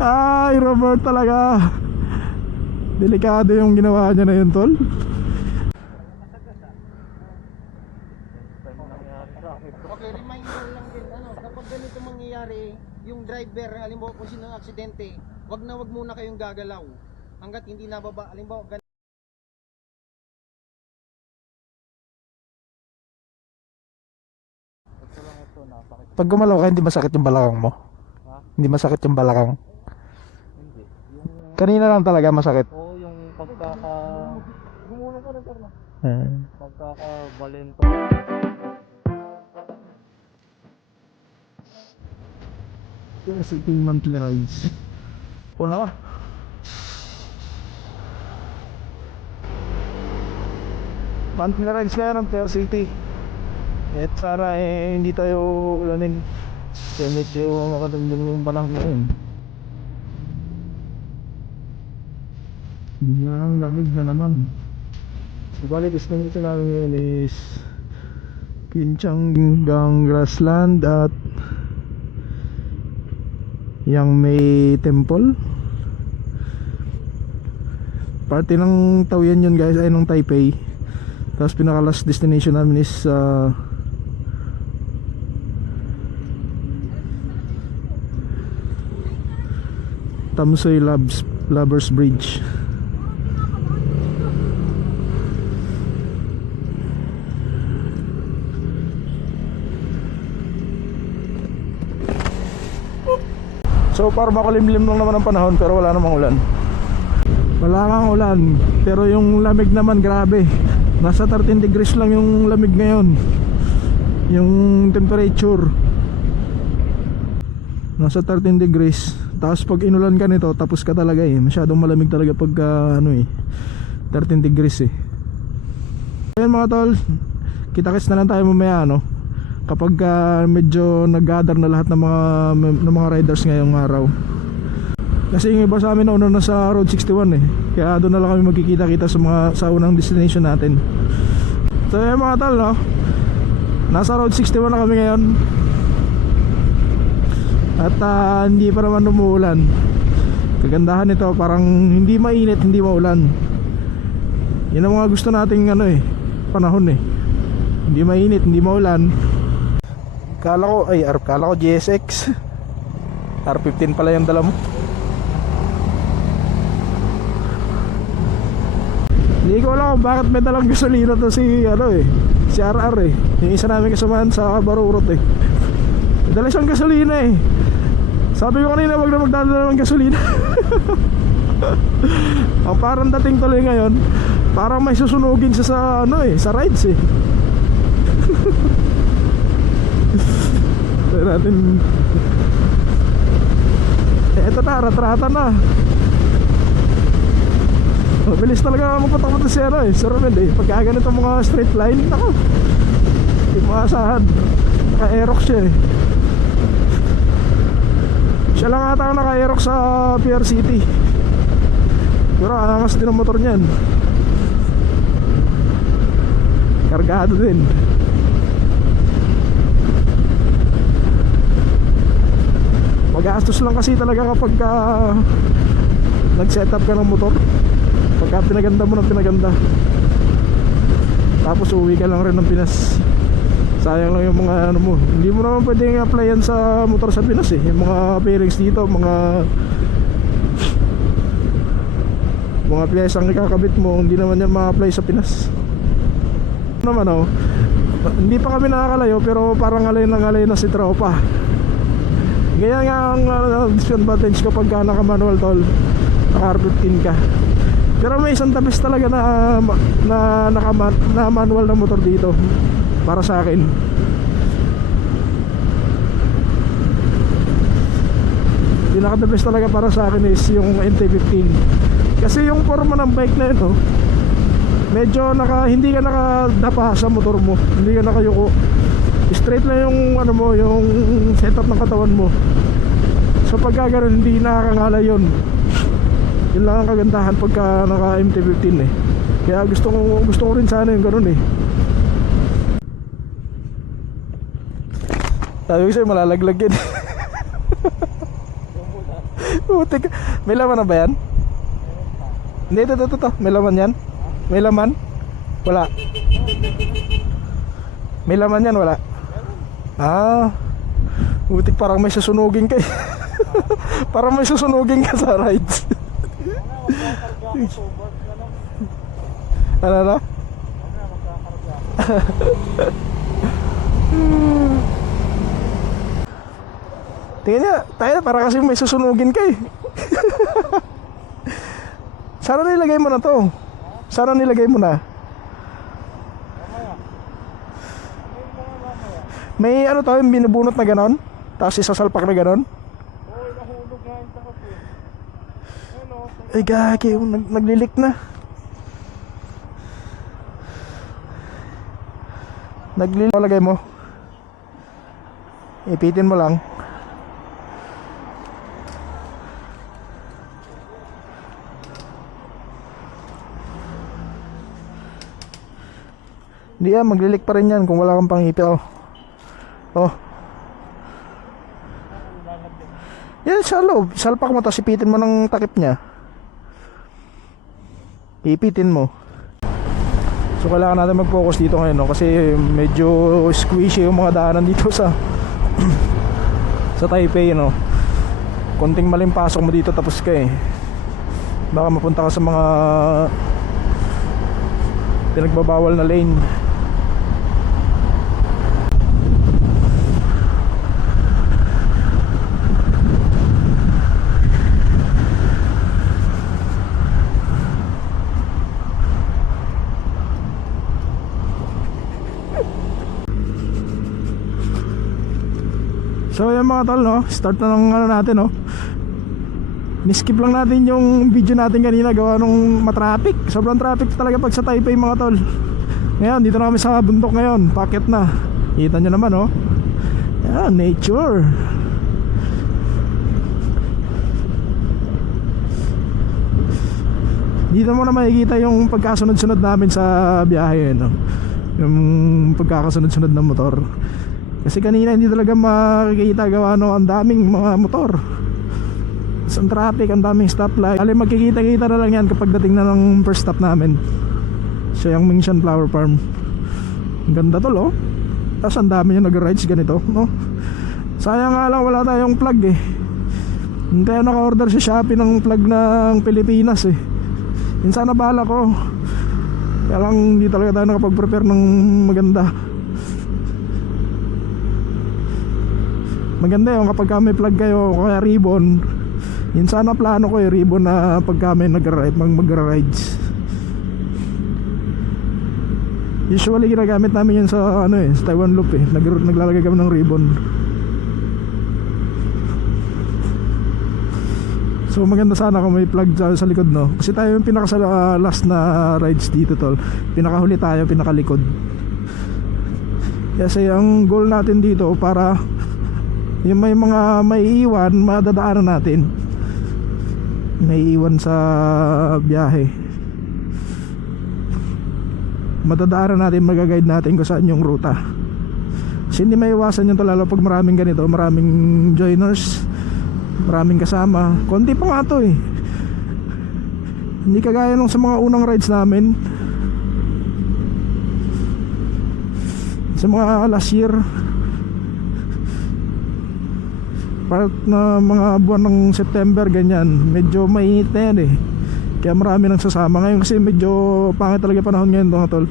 Ay, Robert talaga. Delikado yung ginawa niya na yun, tol. Okay, reminder lang din, kapag ganito mangyayari, yung driver, halimbawa kung sino ang aksidente, wag muna kayong gagalaw hanggat hindi nababa. Halimbawa, Pag gumalaw ka, hindi masakit yung balakang mo? Ha? Hindi masakit yung balakang? Hindi. Yung Kanina lang talaga masakit. yung gumulong ka rin Carla. Hmm. Pagkakabalento. Sitting monthly rides. Una ka. Monthly rides kaya ng Fair City. At para hindi tayo ulanin. Kasi medyo makatagdag yung panahon ngayon. Ang lamig na naman. Balik destination namin ngayon is Kinchangang Grassland at Yangmei Temple. Parte ng Taoyuan yun guys, ay ng Taipei. Tapos pinaka last destination namin is Tamsui Lovers Bridge. So far makulimlim lang naman ang panahon pero wala namang ulan. Wala kang ulan pero yung lamig naman grabe. Nasa 13 degrees lang yung lamig ngayon. Yung temperature nasa 13 degrees. Tapos pag inulan ka nito tapos ka talaga masyadong malamig talaga pag 13 degrees Ayun mga tol, kita-kits na lang tayo mamaya kapag medyo nag-gather na lahat ng mga riders ngayong araw. Kasi yung iba sa amin na nasa Road 61 kaya doon na lang kami magkikita-kita sa unang destination natin. So yun mga tol nasa Road 61 na kami ngayon. At hindi pa naman umuulan. Kagandahan nito parang hindi mainit, hindi maulan. Yan ang mga gusto nating panahon Hindi mainit, hindi maulan. Kala ko GSX R15 pala yung dala mo. Hindi ko alam kung bakit may dalang gasolina to si si RR yung isa namin kasamahan sa Barurot dala siyang gasolina Sabi ko kanina wag na magdadala ng gasolina. Ang parang dating tuloy ngayon parang may susunugin siya sa sa rides natin. Eto na, ratrata na. Mabilis talaga magpatakot si si Romel pagka ganito mga straight line ako hindi maasahan. Naka-aerox siya siya lang ata ang naka-aerox sa PR City pero angas din ang motor niyan, kargado din. Magastos lang kasi talaga kapag nag-setup ka ng motor. Pagka pinaganda mo ng pinaganda tapos uwi ka lang rin ng Pinas, sayang lang yung mga mo. Hindi mo naman pwedeng applyan sa motor sa Pinas yung mga bearings dito, mga piyesang ikakabit mo, hindi naman yan ma-apply sa Pinas naman hindi pa kami nakakalayo pero parang alay na si tropa. Kaya nga ang disadvantage kapag naka-manual tol, naka-R15 ka. Pero may isang tabis talaga na manual na motor dito para sa akin. Pinaka-tabis talaga para sa akin is yung NT15. Kasi yung forma ng bike na ito, medyo hindi ka nakadapa sa motor mo, hindi ka nakayuko. Straight lang yung yung setup ng katawan mo. So pagka ganun hindi nakakangala yun. Yun lang ang kagandahan pagka naka MT-15 Kaya gusto ko rin sana yung ganun Sabi ko sa'yo malalaglag yun. Putik. May laman na ba yan? Hindi, ito. May laman yan? May laman? Wala. May laman yan, wala. Ah. Putik, parang may susunugin ka eh. Parang may susunugin ka sa rides. Ano na? Tingnan niya, tayo para kasi may susunugin ka eh. Sana nilagay mo na to. Sana nilagay mo na. May ano to, yung binubunot na ganon, tapos isasalpak na ganon. Ay gagi, naglilik na. Naglilik. Lagay mo. Ipitin mo lang. Hindi yan, maglilik pa rin yan kung wala kang pangipit. Oh. Yan sa loob. Salpak mo, tapos ipitin mo ng takip niya. Ipitin mo. So kailangan natin mag-focus dito ngayon, no? Kasi medyo squishy yung mga daanan dito sa sa Taipei, no? Konting maling pasok mo dito tapos ka eh. Baka mapunta ka sa mga pinagbabawal na lane. So yan mga tol, no? Start na ng ano natin, no? Niskip lang natin yung video natin kanina gawa nung matraffic. Sobrang traffic talaga pag sa Taipei mga tol. Ngayon, dito na kami sa bundok ngayon. Packet na. Kita nyo naman, no? Yan, nature. Dito mo na makikita yung pagkasunod-sunod namin sa biyahe, no? Yung pagkakasunod-sunod ng motor. Kasi kanina hindi talaga makikita gawa no, ang daming mga motor. Ang traffic, ang daming stoplight. Alay, magkikita-kita na lang yan kapag dating na ng first stop namin. Siya yung Mingshan Flower Farm. Ang ganda tol, oh. Tapos ang dami yung nag-rides ganito, no? Sayang nga lang wala tayong plug eh. Hindi tayo naka-order sa Shopee ng plug ng Pilipinas eh. Yun sana bahala ko. Kaya lang hindi talaga tayo nakapag-prepare ng maganda. Maganda yung kapag may plug kayo o kaya ribbon. Yun sana plano ko ribbon na pag kami mag-rides. Usually ginagamit namin yun sa ano sa Taiwan Loop eh. Naglalagay kami ng ribbon. So maganda sana kung may plug sa likod, no? Kasi tayo yung pinaka last na rides dito tol. Pinakahuli tayo, pinakalikod. Kasi ang goal natin dito para yung may mga maiiwan, madadaanan natin. Maiiwan sa biyahe. Madadaanan natin, magaguide natin kung saan yung ruta. Kasi hindi maiwasan yun to, lalo pag maraming ganito, maraming joiners, maraming kasama. Konti pa nga to eh. Hindi kagaya nung sa mga unang rides namin. Sa mga last year, part na mga buwan ng September ganyan, medyo mainit na yan eh. Kaya marami nang sasama. Ngayon kasi medyo pangit talaga panahon ngayon mga tol.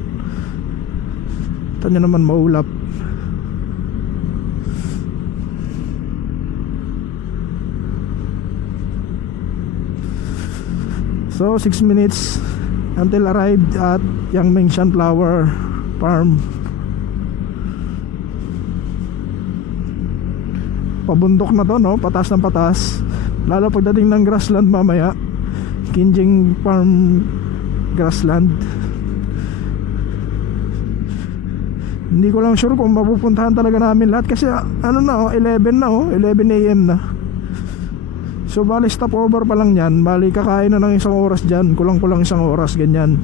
Ito nyo naman maulap. So 6 minutes until arrived at Yang Mingshan Flower Farm. Pabundok na to, no? Patas ng patas. Lalo pagdating ng grassland mamaya, Kinjing Farm Grassland. Hindi ko lang sure kung mapupuntahan talaga namin lahat. Kasi ano na, 11 na, 11 AM na. So bali stopover pa lang yan. Bali kakain na ng isang oras dyan. Kulang-kulang isang oras, ganyan.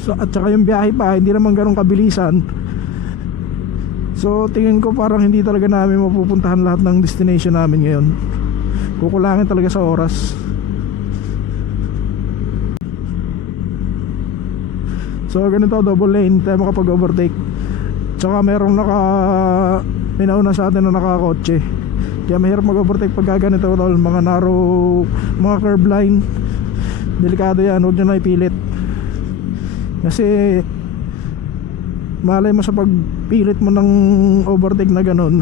So at saka yung biyahe pa, hindi naman ganun kabilisan. So tingin ko parang hindi talaga namin mapupuntahan lahat ng destination namin ngayon. Kukulangin talaga sa oras. So ganito, double lane, tayo makapag overtake. Tsaka merong may nauna sa atin na nakakotse. Kaya mahirap mag overtake pag ganito tol. Mga narrow, mga curb line, delikado yan, huwag nyo na ipilit. Kasi malay mo sa pagpilit mo ng overtake na ganun,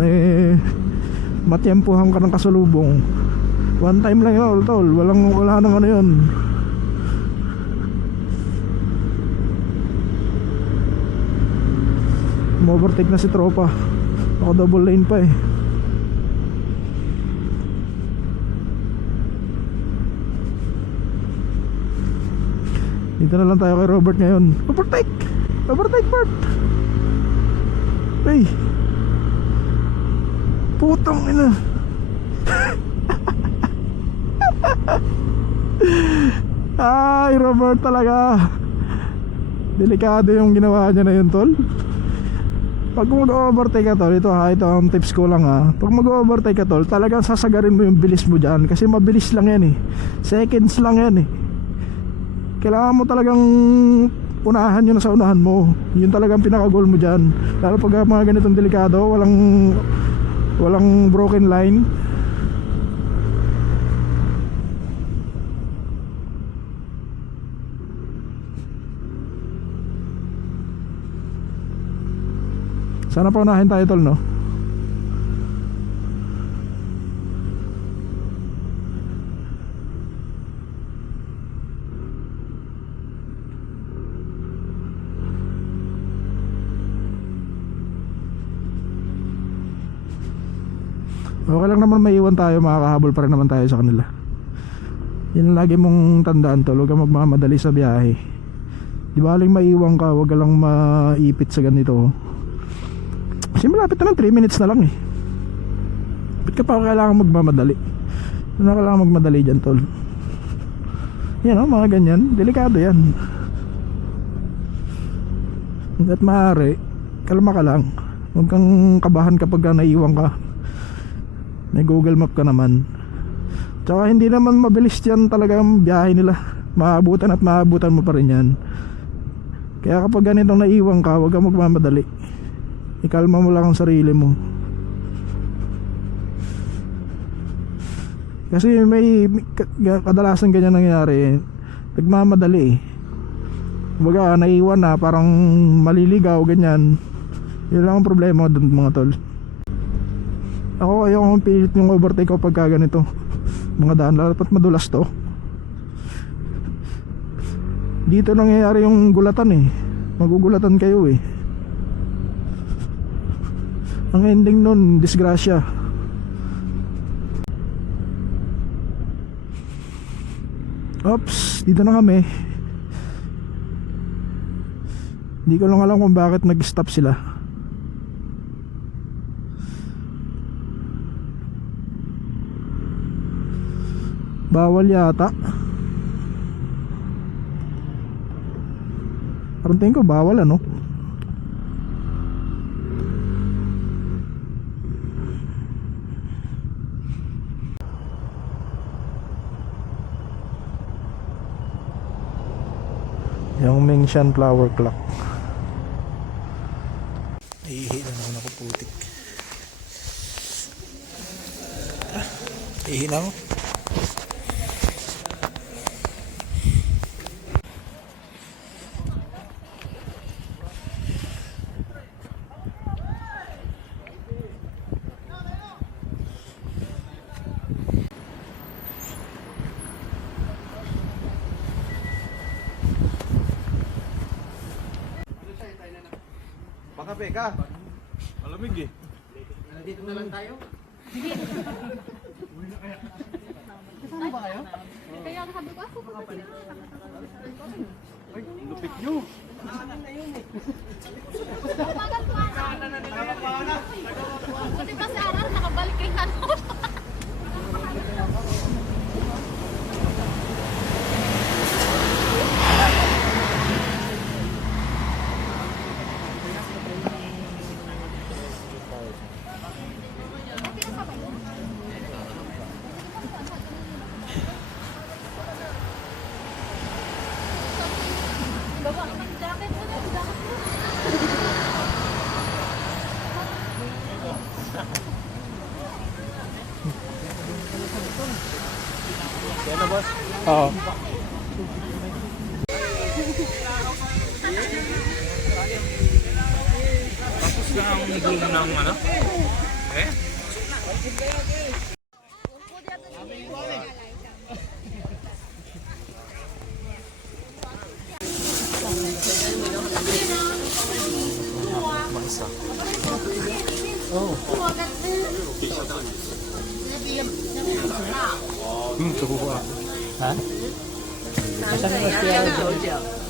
matyempuhan ka ng kasalubong. One time lang yun tol, wala nang ano yun. Overtake na si tropa. Ako double lane pa eh. Dito na lang tayo kay Robert ngayon. Overtake! Overtake Bert! Hey! Putang ina! Ay, Robert talaga! Delikado yung ginawa niya na yun tol. Pag mag-overtake ka tol, ito ang tips ko lang ha. Pag mag-overtake ka tol, talagang sasagarin mo yung bilis mo dyan. Kasi mabilis lang yan eh. Seconds lang yan eh. Kailangan mo talagang unahan yun sa unahan mo. Yun talagang pinaka-goal mo dyan. Lalo pag mga ganitong delikado, walang broken line. Sana pa unahin tayo tol, no? Okay lang naman maiwan tayo, makakahabol pa rin naman tayo sa kanila. Yan lagi mong tandaan tol, huwag kang magmamadali sa biyahe. Di ba aling maiwan ka, huwag ka lang maipit sa ganito. Kasi malapit na lang, 3 minutes na lang eh. Ba't ka pa kailangan magmamadali? Ano kailangan magmadali dyan tol? Yan o, mga ganyan, delikado yan. At maaari, kalma ka lang. Huwag kang kabahan kapag naiwan ka. May Google Map ka naman. Tsaka hindi naman mabilis yan talaga ang biyahe nila. Maabutan at maabutan mo pa rin yan. Kaya kapag ganitong naiwan ka, huwag kang magmamadali. Ikalma mo lang ang sarili mo. Kasi may kadalasan ganyan nangyayari, nagmamadali eh. Kumbaga naiwan na, parang maliligaw ganyan. Yun lang ang problema dun mga tol. Ako ayokong pilit yung overtake ko pagka ganito mga daan, lalo pat madulas to. Dito nangyayari yung gulatan eh. Magugulatan kayo eh. Ang ending nun, disgrasya. Oops, dito na kami. Hindi ko lang alam kung bakit nag-stop sila. Bawal yata. Parang tingin ko bawal ano. Yung Mengshan flower clock. Ihi na ako, nakuputik. Ihi na ako. Kape ka. Malamig eh. Nandito na lang tayo. Kasama ba kayo? Kaya sabi ko, ako pa sila. Ay, lupit nyo. Umagal ko buti pa si Arar, nakabalik kay ano. Oo. Tapos na ang nag-room ng ano? Eh?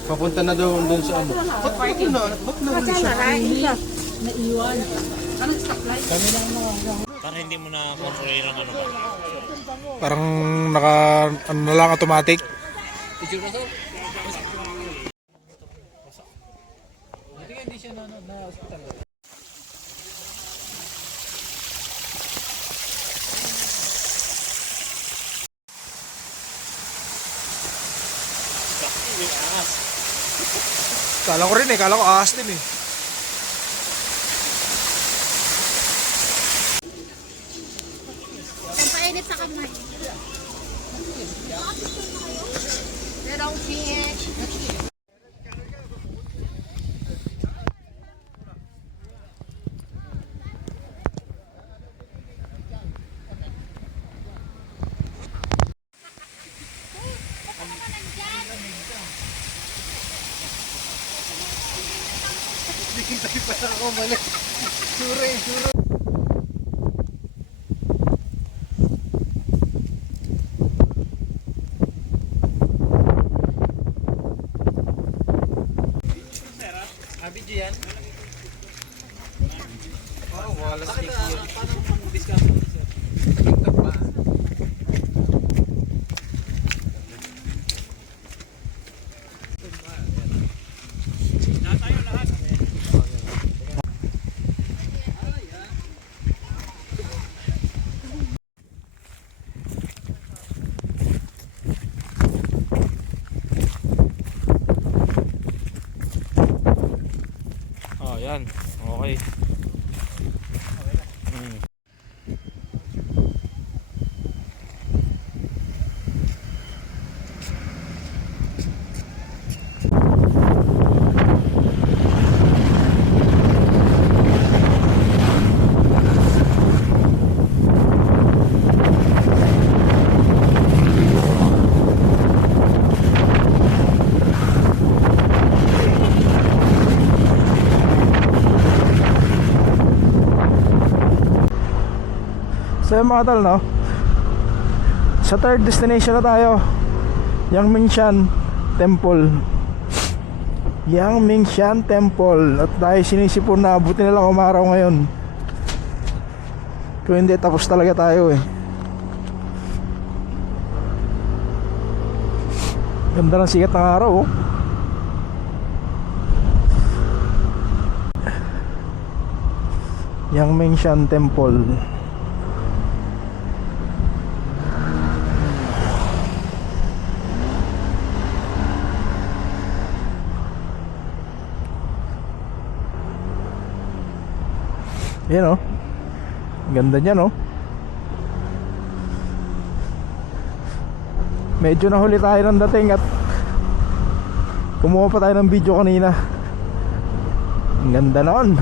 Papunta na daw doon sa ano. Ba't na huli siya? Para hindi mo na control ang ano ba? Parang naka ano na lang automatic. Kala ko rin kala ko ahas din eh. Pampainit sa kamay. Merong fish. Oh, yan. Okay. So yun mga tol, no? Sa third destination na tayo, Yangmingshan Temple. Yangmingshan Temple. At dahil sinisipon na, buti na lang umaraw ngayon. Kung hindi, tapos talaga tayo eh. Ganda ng sikat ng araw oh. Yangmingshan Temple. Yan o. Ganda niya no. Medyo nahuli tayo ng dating at kumuha pa tayo ng video kanina. Ang ganda noon.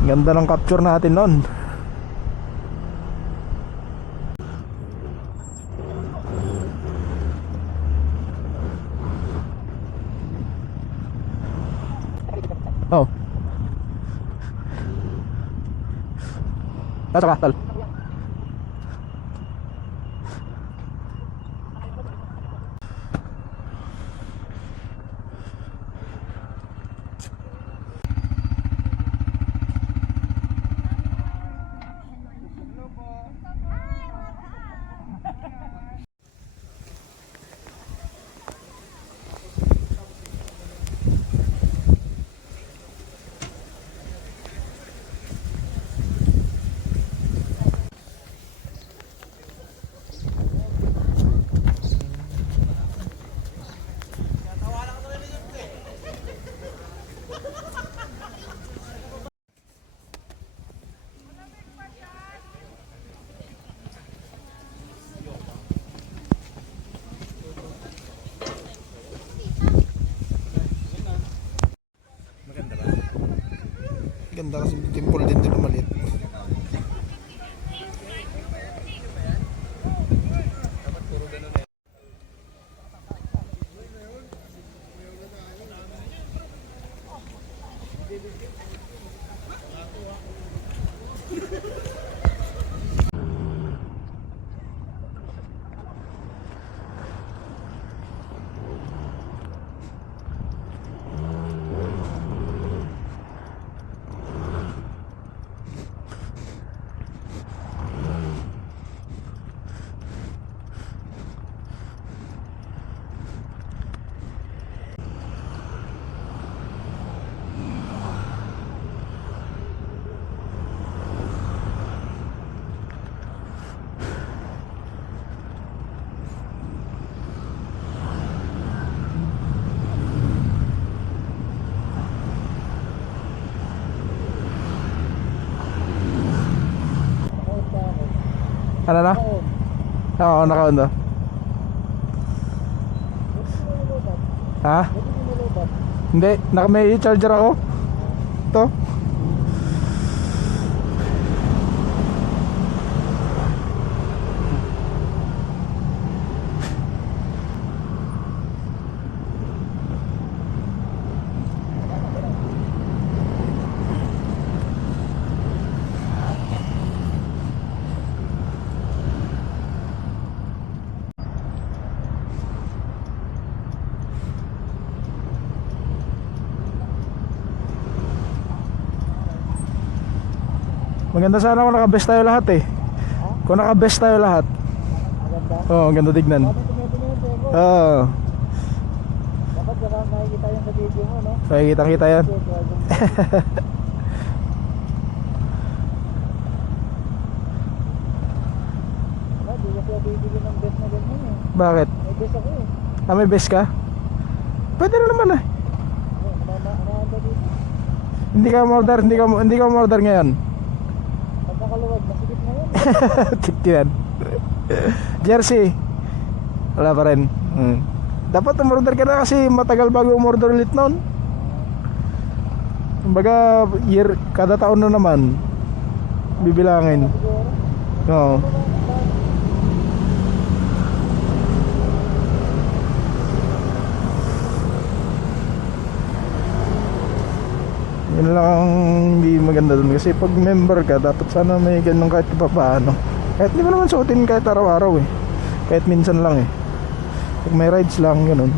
Ang ganda ng capture natin noon. Oh. Nasa ka, tal. Ganda kasi temple din doon maliit. Ano na? Oo, naka-on daw. Ha? Hindi, may charger ako. Ito. Maganda sana kung naka-best tayo lahat eh. Kung naka-best tayo lahat. Oo, ang ganda tignan. Oo. Dapat baka makikita yung sa video mo, no? Kita yan. Di kasi bibili ng best na ganyan eh. Bakit? May best ako eh. May best ka? Pwede na naman eh. Ano dito? Hindi ka umorder ngayon. Pag nakaluwag, masigit na yun. Tignan. Jersey. Wala pa rin. Dapat umorder ka na kasi matagal bago umorder ulit noon. Kumbaga kada taon na naman bibilangin. Oo. Yun lang ang hindi maganda dun kasi pag member ka dapat sana may ganun kahit pa paano. Kahit di mo naman suotin kahit araw-araw eh. Kahit minsan lang eh. Pag may rides lang ganun.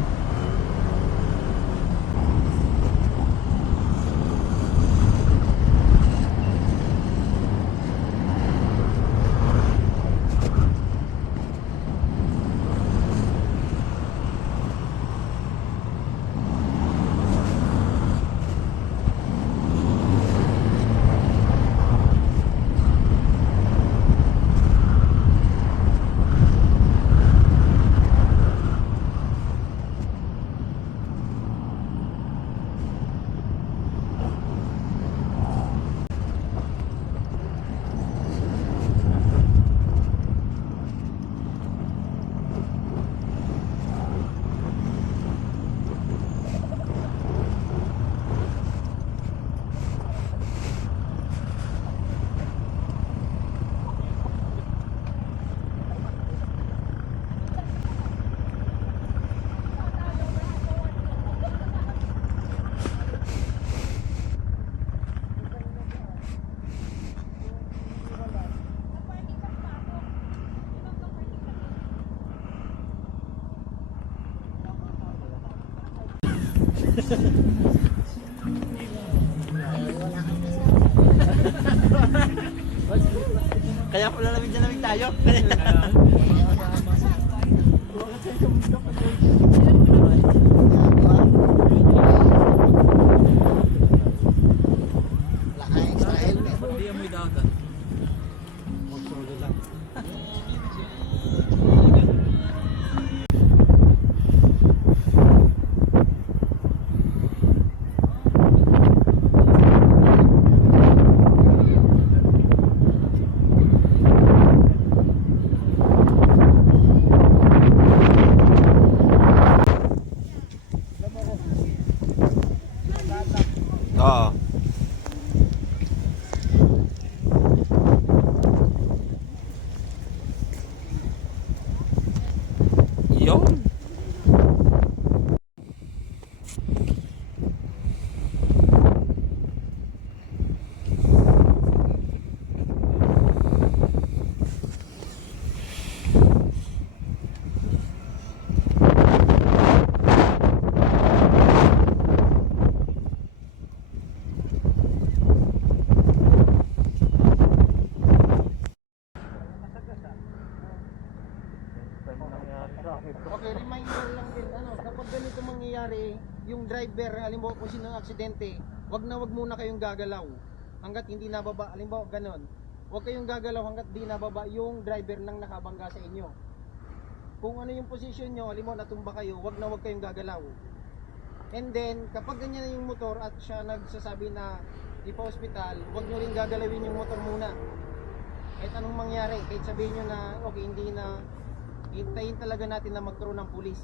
Kaya pala lamig na lamig tayo. Hindi amoy dagat. Oo. Yun. Okay, reminder lang din, kapag ganito mangyayari, yung driver, halimbawa kung sino ang aksidente, wag muna kayong gagalaw hanggat hindi nababa, halimbawa ganon. Wag kayong gagalaw hanggat di nababa yung driver nang nakabangga sa inyo. Kung ano yung posisyon nyo, halimbawa natumba kayo, wag kayong gagalaw. And then, kapag ganyan na yung motor at siya nagsasabi na ipa-hospital, wag nyo rin gagalawin yung motor muna. Kahit anong mangyari, kahit sabihin nyo na, okay, hindi na, hintayin talaga natin na magkaroon ng pulis.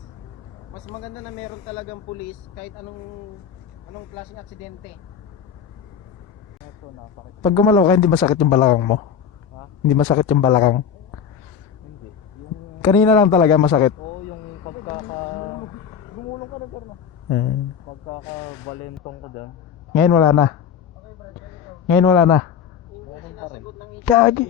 Mas maganda na meron talagang pulis kahit anong klaseng aksidente. Pag gumalaw ka, hindi masakit yung balakang mo? Ha? Hindi masakit yung balakang? Hindi. Yung, Kanina lang talaga masakit. oo, yung gumulong ka na sir, no? Pagkakabalentong ka doon. Ngayon wala na. Ngayon wala na. Hindi sinasagot ng Gagi.